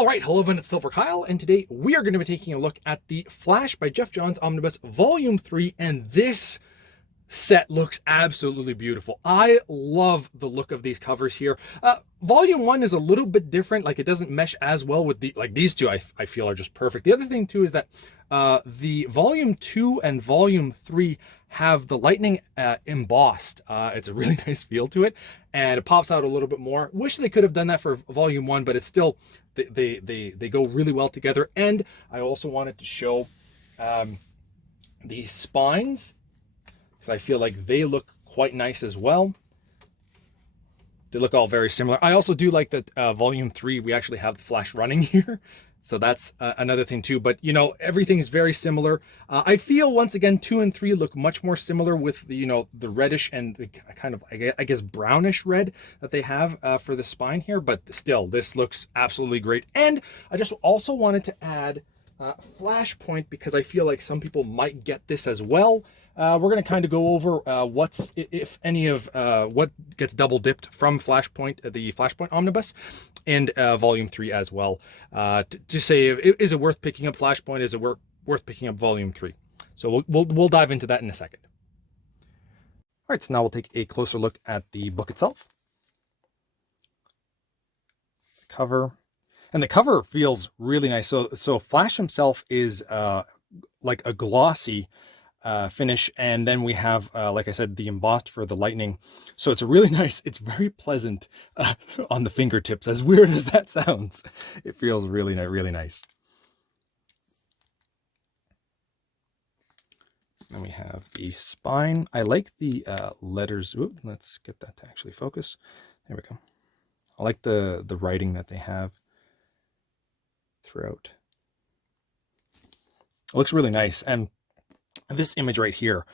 All right, hello everyone, it's Silver Kyle, and today we are going to be taking a look at the Flash by Geoff Johns Omnibus Volume 3, and this set looks absolutely beautiful. I love the look of these covers here. Volume 1 is a little bit different, like it doesn't mesh as well with these two I feel are just perfect. The other thing too is that the Volume 2 and Volume 3 have the lightning embossed. It's a really nice feel to it, and it pops out a little bit more. Wish they could have done that for Volume 1, but it's still, they go really well together. And I also wanted to show these spines, because I feel like they look quite nice as well. They look all very similar. I also do like that Volume 3, we actually have the Flash running here. So that's another thing too. But, you know, everything is very similar. I feel, once again, 2 and 3 look much more similar with the, you know, the reddish and the kind of, I guess, brownish red that they have for the spine here. But still, this looks absolutely great. And I just also wanted to add Flashpoint, because I feel like some people might get this as well. We're going to kind of go over what's, if any of what gets double dipped from Flashpoint, the Flashpoint Omnibus, and Volume 3 as well. To say, is it worth picking up Flashpoint? Is it worth picking up Volume 3? So we'll dive into that in a second. All right, so now we'll take a closer look at the book itself. Cover. And the cover feels really nice. So Flash himself is like a glossy finish, and then we have, like I said, the embossed for the lightning. So it's a really nice, it's very pleasant on the fingertips, as weird as that sounds. It feels really nice. Then we have the spine. I like the letters. Ooh, let's get that to actually focus. There we go. I like the writing that they have throughout. It looks really nice. And this image right here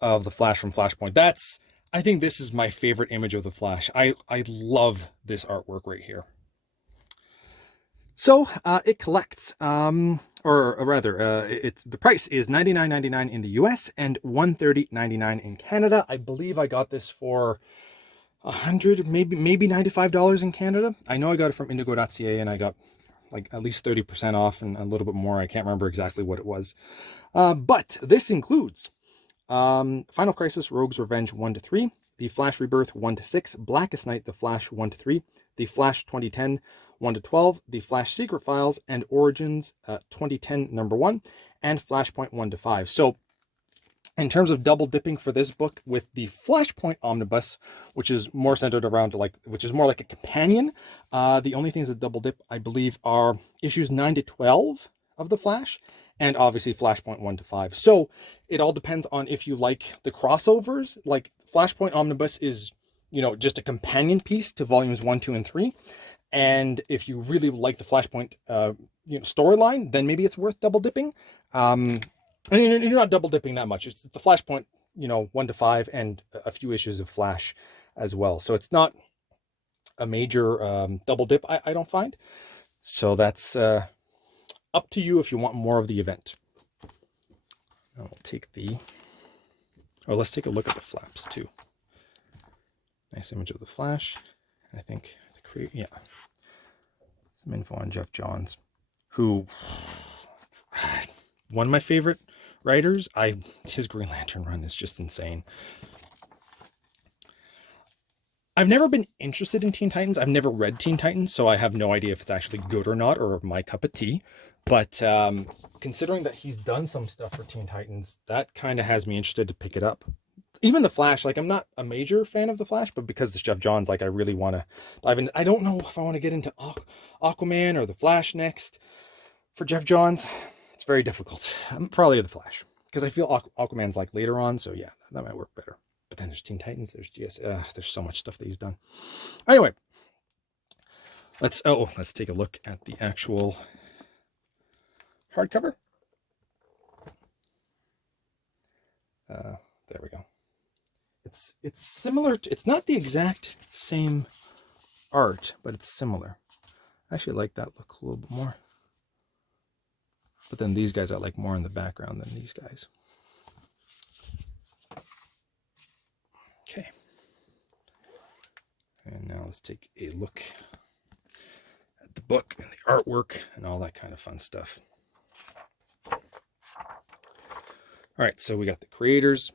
of the Flash from Flashpoint, I think this is my favorite image of the Flash. I love this artwork right here. So it collects, or rather, the price is $99.99 in the US and $130.99 in Canada. I believe I got this for $100, maybe $95 in Canada. I know I got it from indigo.ca, and I got like at least 30% off and a little bit more. I can't remember exactly what it was. But this includes Final Crisis Rogue's Revenge 1-3, The Flash Rebirth 1-6, Blackest Night The Flash 1-3, The Flash 2010 1-12, The Flash Secret Files and Origins 2010 #1, and Flashpoint 1-5. So in terms of double dipping for this book with the Flashpoint Omnibus, which is more centered around which is more like a companion, the only things that double dip, I believe, are issues 9-12 of the Flash, and obviously Flashpoint 1-5. So it all depends on if you like the crossovers. Like Flashpoint Omnibus is, you know, just a companion piece to volumes 1, 2, and 3. And if you really like the Flashpoint storyline, then maybe it's worth double dipping. And you're not double dipping that much. It's the Flashpoint, 1-5, and a few issues of Flash as well. So it's not a major double dip, I don't find. So that's up to you if you want more of the event. Now we'll take let's take a look at the flaps too. Nice image of the Flash. I think some info on Geoff Johns, who one of my favorite writers. His Green Lantern run is just insane. I've never been interested in Teen Titans. I've never read Teen Titans, so I have no idea if it's actually good or not, or my cup of tea. But considering that he's done some stuff for Teen Titans, that kind of has me interested to pick it up. Even the Flash, like, I'm not a major fan of the Flash, but because it's Geoff Johns, like, I really want to dive in. I don't know if I want to get into Aquaman or the Flash next for Geoff Johns. It's very difficult. Probably the Flash, because I feel Aquaman's like later on, so yeah, that might work better. But then there's Teen Titans, there's there's so much stuff that he's done. Anyway, let's take a look at the actual hardcover. There we go. It's similar to, it's not the exact same art, but it's similar. I actually like that look a little bit more. But then these guys I like more in the background than these guys. Okay. And now let's take a look at the book and the artwork and all that kind of fun stuff. All right, so we got the creators.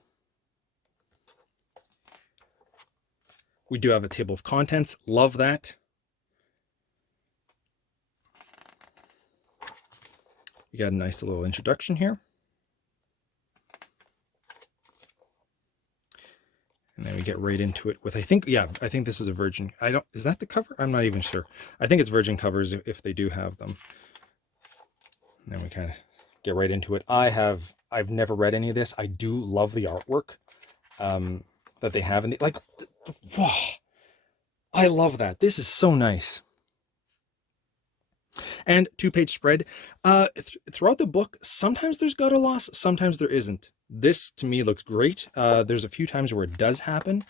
We do have a table of contents. Love that. We got a nice little introduction here. And then we get right into it with, I think this is a virgin. Is that the cover? I'm not even sure. I think it's virgin covers if they do have them. And then we kind of get right into it. I've never read any of this. I do love the artwork that they have in the, like, wow, I love that. This is so nice. And 2-page spread. Throughout the book, sometimes there's got a loss, sometimes there isn't. This to me looks great. There's a few times where it does happen,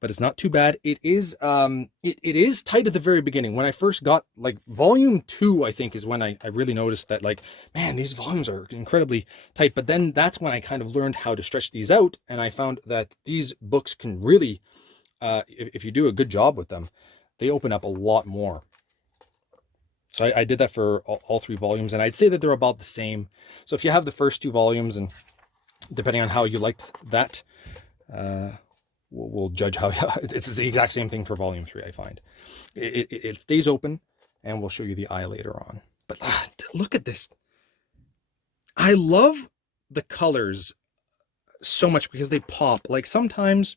but it's not too bad. It is tight at the very beginning. When I first got, like, volume 2, I think is when I really noticed that, like, man, these volumes are incredibly tight. But then that's when I kind of learned how to stretch these out, and I found that these books can really, if you do a good job with them, they open up a lot more. So I did that for all 3 volumes, and I'd say that they're about the same. So if you have the first 2 volumes, and depending on how you liked that, we'll judge how it's the exact same thing for volume 3. I find it stays open, and we'll show you the eye later on. But look at this. I love the colors so much because they pop. Like, sometimes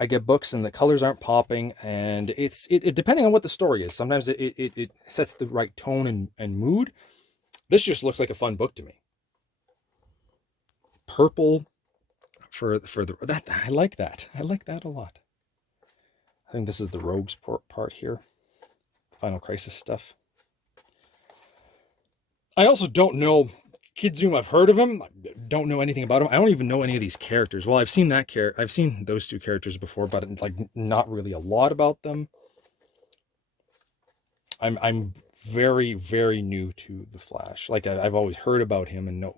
I get books and the colors aren't popping, and it depending on what the story is. Sometimes it sets the right tone and mood. This just looks like a fun book to me. Purple for that. I like that. I like that a lot. I think this is the rogues part here. Final Crisis stuff. I also don't know Kid Zoom. I've heard of him. I don't know anything about him. I don't even know any of these characters. Well, I've seen I've seen those 2 characters before, but, like, not really a lot about them. I'm very, very new to the Flash. Like, I've always heard about him and know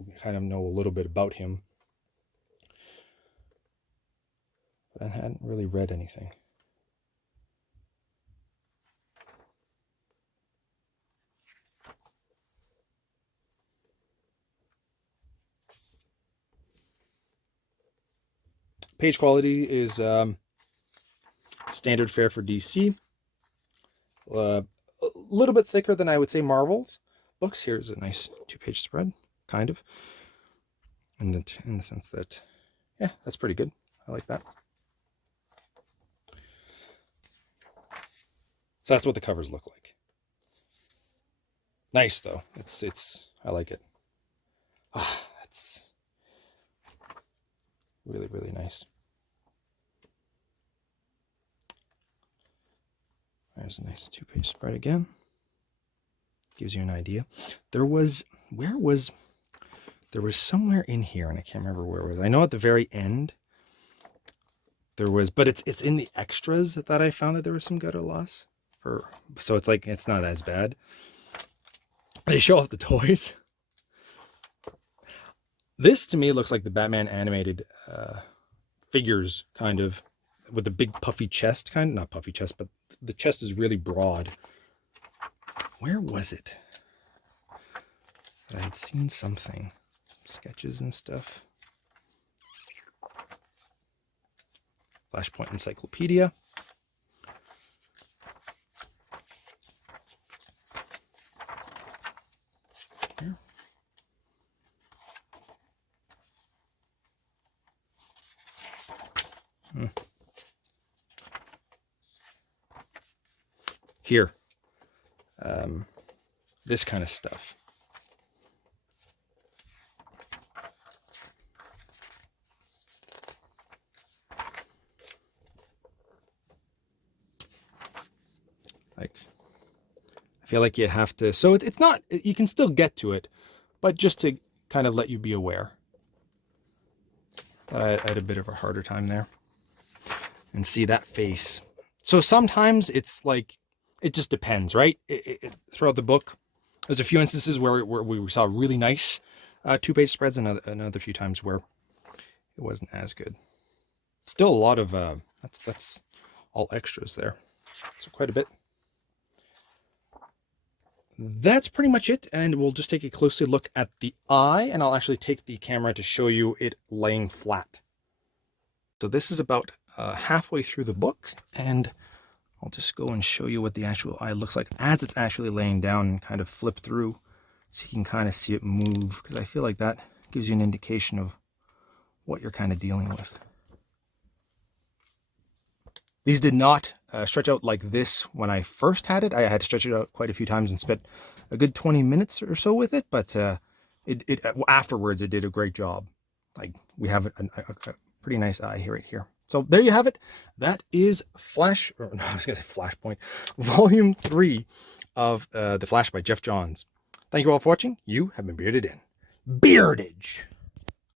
a little bit about him, but I hadn't really read anything. Page quality is standard fare for DC. A little bit thicker than I would say Marvel's books. Here's a nice 2-page spread, kind of, in the sense that, yeah, that's pretty good. I like that. So that's what the covers look like. Nice though. I like it. That's really, really nice. There's a nice 2-page spread again. Gives you an idea. There was somewhere in here, and I can't remember where it was. I know at the very end there was, but it's in the extras that I found that there was some gutter loss. So it's like, it's not as bad. They show off the toys. This to me looks like the Batman animated figures, kind of, with the big puffy chest, not puffy chest, but the chest is really broad. Where was it? I had seen something, sketches and stuff. Flashpoint Encyclopedia. Here. Here. This kind of stuff. Like, I feel like you have to, so it's not, you can still get to it, but just to kind of let you be aware. I had a bit of a harder time there. And see that face. So sometimes it's like, it just depends, right? Throughout the book, there's a few instances where we saw really nice 2-page spreads, and another few times where it wasn't as good. Still a lot of, that's all extras there. So quite a bit. that's pretty much it. And we'll just take a closely look at the eye, and I'll actually take the camera to show you it laying flat. So this is about halfway through the book, and I'll just go and show you what the actual eye looks like as it's actually laying down, and kind of flip through so you can kind of see it move, because I feel like that gives you an indication of what you're kind of dealing with. These did not stretch out like this when I first had it. I had to stretch it out quite a few times and spent a good 20 minutes or so with it, but afterwards it did a great job. Like, we have a pretty nice eye here, right here. So there you have it. That is Flashpoint, Volume 3 of The Flash by Geoff Johns. Thank you all for watching. You have been bearded in. Beardage!